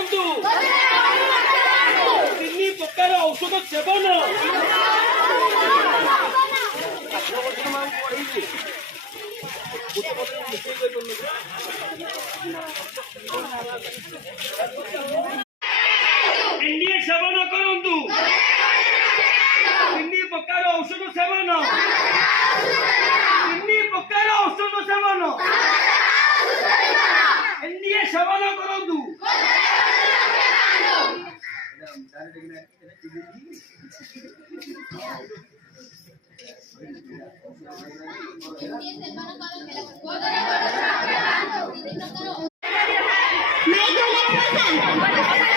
କରନ୍ତୁ ତିନି ପ୍ରକାର ଔଷଧ ସେବନ एनडीए सेवन करंतु तीन प्रकार औषध सेवन तीन प्रकार औषध सेवन एनडीए सेवन करंतु नाही